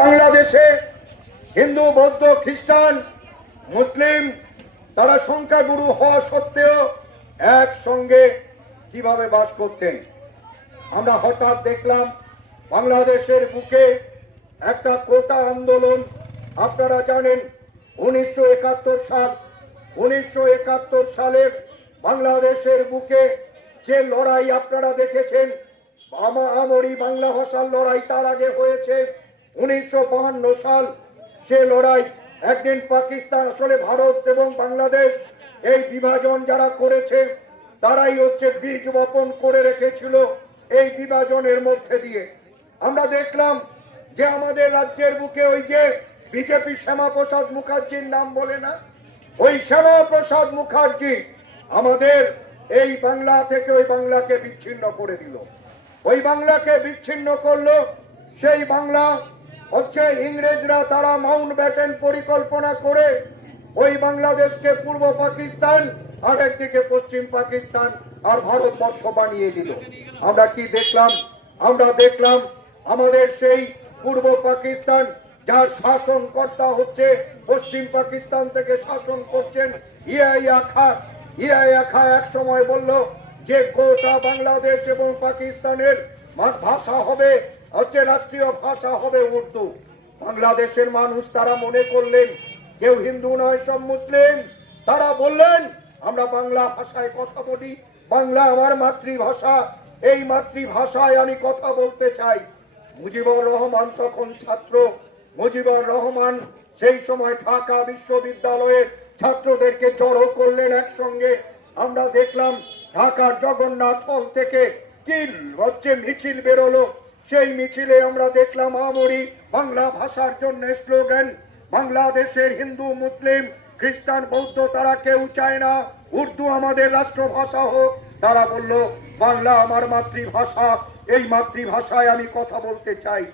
বাংলাদেশে হিন্দু, বৌদ্ধ, খ্রিস্টান, মুসলিম, তারা সংখ্যাগুরু হওয়া সত্ত্বেও একসঙ্গে কীভাবে বাস করতেন? আমরা হঠাৎ দেখলাম বাংলাদেশের বুকে একটা কোটা আন্দোলন। আপনারা জানেন, উনিশশো একাত্তর সাল, উনিশশো একাত্তর সালের বাংলাদেশের বুকে যে লড়াই আপনারা দেখেছেন, আমা, আমরি বাংলা ভাষার লড়াই তার আগে হয়েছে। উনিশশো সাল সে লড়াই, একদিন পাকিস্তান, আসলে ভারত এবং বাংলাদেশ এই বিভাজন যারা করেছে, তারাই হচ্ছে বীজ বপন করে রেখেছিল এই বিভাজনের মধ্যে দিয়ে। আমরা দেখলাম যে আমাদের রাজ্যের বুকে ওই যে বিজেপি শ্যামাপ্রসাদ মুখার্জির নাম বলে না? ওই শ্যামাপ্রসাদ মুখার্জি আমাদের এই বাংলা থেকে ওই বাংলাকে বিচ্ছিন্ন করে দিল। ওই বাংলাকে বিচ্ছিন্ন করল সেই বাংলা হচ্ছে ইংরেজরা তারা মাউন্ট ব্যাটেন পরিকল্পনা করে ওই বাংলাদেশকে পূর্ব পাকিস্তান আর একদিকে পশ্চিম পাকিস্তান আর ভারতবর্ষ বানিয়ে দিল। আমরা কি দেখলাম? আমরা দেখলাম আমাদের সেই পূর্ব পাকিস্তান যার শাসনকর্তা হচ্ছে পশ্চিম পাকিস্তান থেকে শাসন করছেন ইয়া খা ইয়া খা এক সময় বলল, যে গোটা বাংলাদেশ এবং পাকিস্তানের ভাষা হবে হচ্ছে রাষ্ট্রীয় ভাষা হবে উর্দু। বাংলাদেশের মানুষ তারা মনে করলেন, কেউ হিন্দু নয়, সব মুসলিম। তারা বললেন, আমরা বাংলা ভাষায় কথা বলি। বাংলা আমার মাতৃভাষা। এই মাতৃভাষায় আমি কথা বলতে চাই। মুজিবুর রহমান তখন ছাত্র। মুজিবুর রহমান সেই সময় ঢাকা বিশ্ববিদ্যালয়ের ছাত্রদেরকে জড়ো করলেন একসঙ্গে। আমরা দেখলাম ঢাকার জগন্নাথ হল থেকে কি হচ্ছে মিছিল বেরোলো। সেই মিছিলে আমরা দেখলাম আমরি বাংলা ভাষার জন্য স্লোগান, বাংলাদেশের হিন্দু, মুসলিম, খ্রিস্টান, বৌদ্ধ, তারা কেউ চায় না। উর্দু আমাদের রাষ্ট্রভাষা হোক। তারা বলল, বাংলা আমার মাতৃভাষা, এই মাতৃভাষায় আমি কথা বলতে চাই।